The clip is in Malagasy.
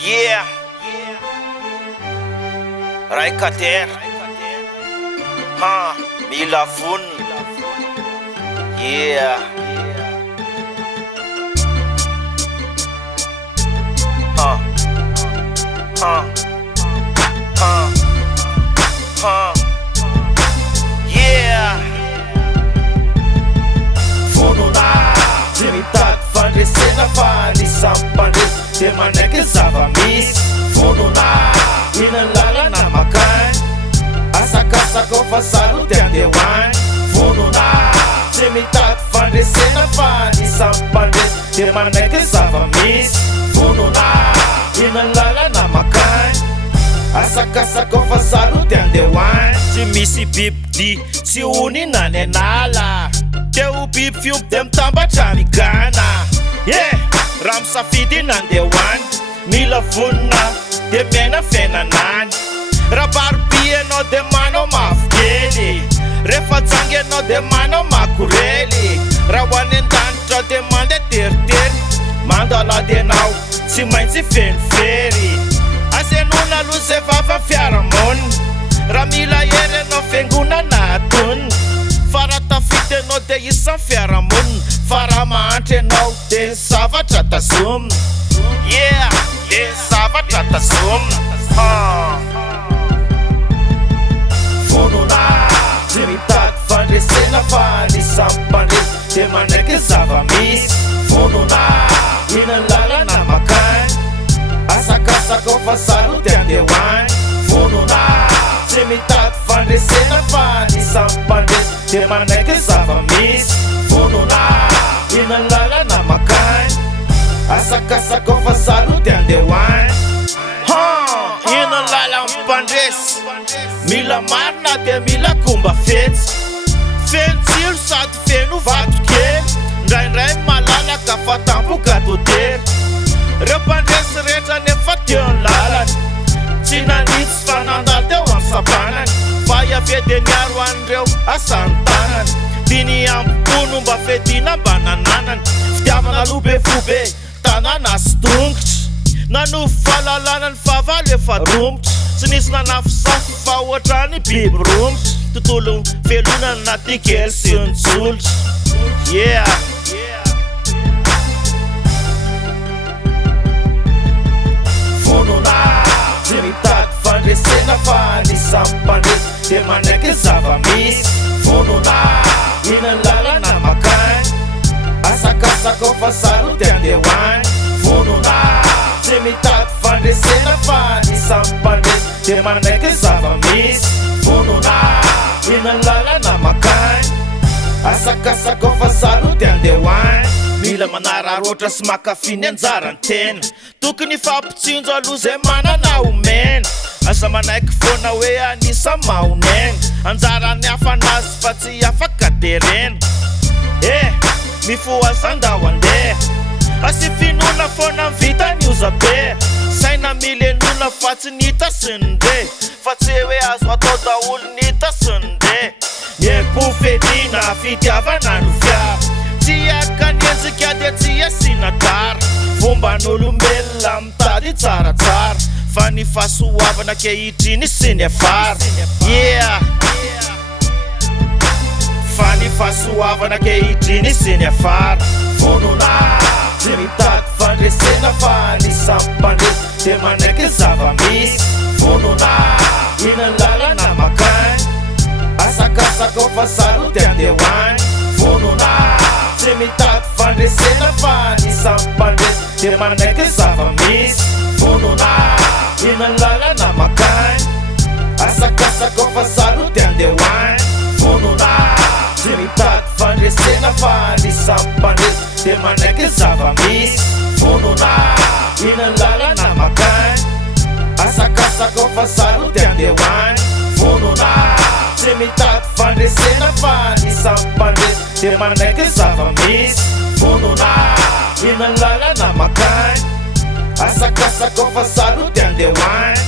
Yeah, Raikater, mila vonina. Yeah, huh, huh, huh, huh. Yeah, vonona tsy mitady fandresena fa anisany mpandresy de manaiky ny zava-misy. Vonona ina ny lalana makany asakasaka ao fa zaro de andeha hoany. Vonona tsy mitady fandresena fa anisany mpandresy de manaiky ny zava-misy. Vonona ina ny lalana makany asakasaka ao fa zaro de andeha hoany. Tsy misy bibidy tsy hony na ny anala de ho biby fiompy de mitambatra migana. Yeah, raha misafidy nandeha hoany mila vonina de miaina fiainanany. Raha baroby anao de manao mavokely, rehefa jangy anao de manao makorely. Raha hoany an-danitra de mandeha teritery, mandalady anao tsy maintsy fenifery. Asenona aloha zay vava fiarahamonina, raha mila hery anao fiangonana atonina. Fa raha tafity anao de isan'ny fiarahamonina, fa raha mahantry anao de ny zavatra tazomina. Yeah, de ny zavatra tazomina. Vonona tsy mitady fandresena fa anisany mpandresy de manaiky ny zava-misy. Vonona ina ny lalana makany asakasaka ao fa zaro de andeha hoany. Vonona tsy mitady fandresena fa anisany mpandresy de manaiky ny zava-misy. Vonona ina ny lalana makany asakasaka ao fa zaro de andeha hoany. Ina ny lalana mpandresy, mila marina de mila komba fetsy. Feno tsilo sady feno vato kely, ndraindray malalaka fa tampoka totery. Reo mpandresy rehetra nefa teo ny lalany, tsy nanitsy fa nandalo teo amin'ny sabanany. Fa iave de niaro an'ireo asany tanany, diny ampono mba fedina mba nananany. Fitiavana lobe fobe tanàna sy tongotry, nanofo fahalalana ny fahavalo efa romotry. Tsy nisy nanafosafo fa ohatrany biby romotry, tontolo velonany na tikely sy ny jolotry. Yeah, vonona tsy mitady fandresena fa anisany mpandresy de manaiky ny zava-misy. Vonona ina ny lalana makany asakasaka ao fa zaro de andeha hoany. Vonona tsy mitady fandresena fa anisany mpandresy de manaiky ny zava-misy. Vonona ina ny lalana makany asakasaka ao fa zaro de andeha hoany. Mila manararoatra sy makafiny anjarany tena, tokony fampitsinjo aloha zay manana omena. Asa manaiky foana hoe anisa mahonena, anjarany hafanazy fa tsy afaka terena. Mifoazandao andeha asy finona foana mivita ny ozabe. Saina mila enona fa tsy nita sy nde, fa tsy hoe azo atao daholo nita sy nde. Nyepofedina fitiavana no fiara, tsy akanyenzika de tsy asina tara. Fomban'olombelona mitady tsaratsara, fa ny fahasoavana ankehitriny sy ny afara. Yeah, fa ny fahasoavana ankehitriny sy ny afara. Vonona tsy mitady fandresena fa anisany mpandresy de manaiky ny zava-misy. Vonona ina ny lalana makany asakasaka ao fa zaro de andeha hoany. Vonona tsy mitady fandresena fa anisany mpandresy de manaiky ny zava-misy. Vonona ina ny lalana makany asakasaka ao fa zaro de andeha hoany. Vonona tsy mitady fandresena fa anisany mpandresy de manaiky ny zava-misy. Vonona ina ny lalana makany asakasaka ao fa zaro de andeha hoany. Vonona tsy mitady fandresena fa anisany mpandresy de manaiky ny zava-misy. Vonona ina ny lalana makany asakasaka ao fa zaro de andeha hoany.